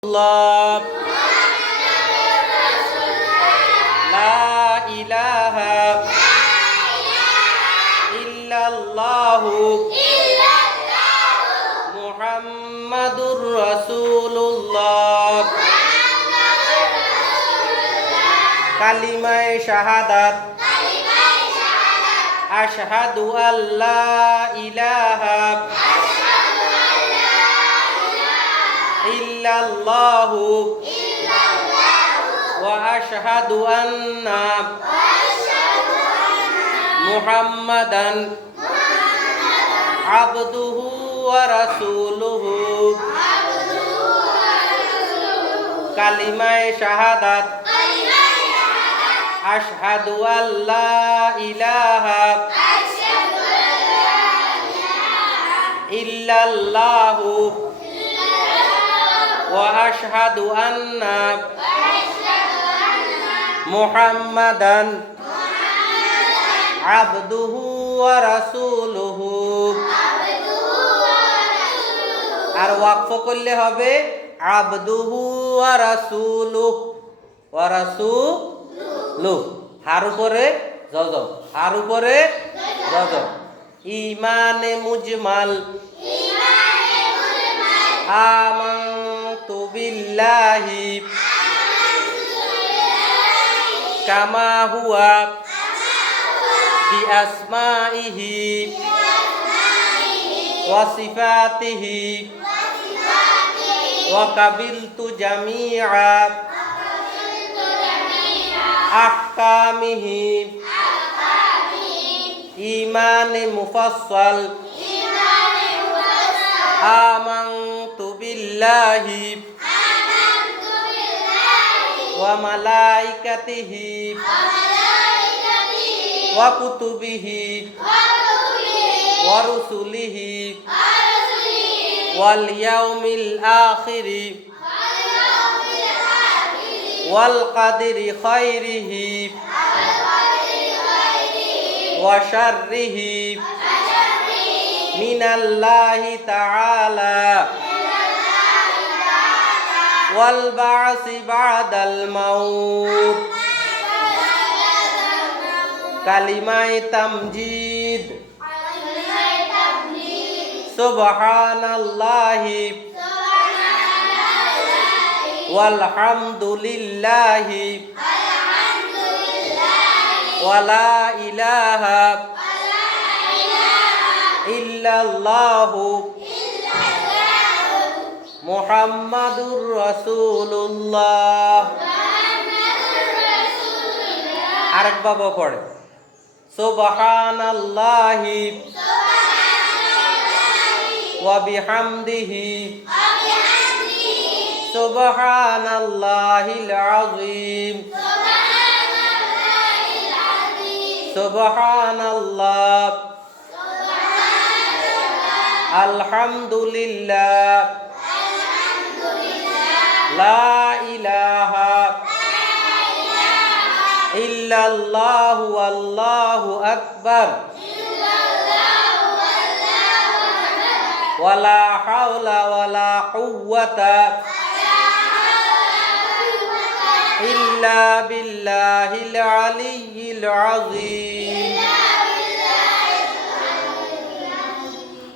Allah La ilaha illallahu Muhammadur Rasulullah Kalimai syahadat Asyhadu an la ilaha illallahu wa asyhadu anna Muhammadan abduhu wa rasuluhu kalimai syahadat asyhadu an la ilaha illallahu wa asyhadu anna Muhammadan abduhu wa rasuluhu আর ওয়াকফ করলে হবে আবদুহু ওয়া রাসূলুহু হার উপরে জজম হার উপরে জজম ঈমানে মুজমাল আমানতু বিল্লাহি কামা হুয়া বিআসমাইহি ওয়া সিফাতিহি wa qabiltu jami'a ahkamihi imani mufassal amantu billahi wa malaikatihi wa kutubihi wa rusulihi wal yaumil akhiri wal qadri khairihi wa syarrihi minallahi ta'ala wal ba'si ba'dal maut kalimai tamjid Subhanallahi walhamdulillahi wala ilaha illallahu Muhammadur Rasulullah আরেকবার পড়ে Subhanallahi wa bihamdihi subhanallahil azim subhanallah alhamdulillah la ilaha illallah wallahu akbar wala haula wala quwwata illa billahil aliyyil azim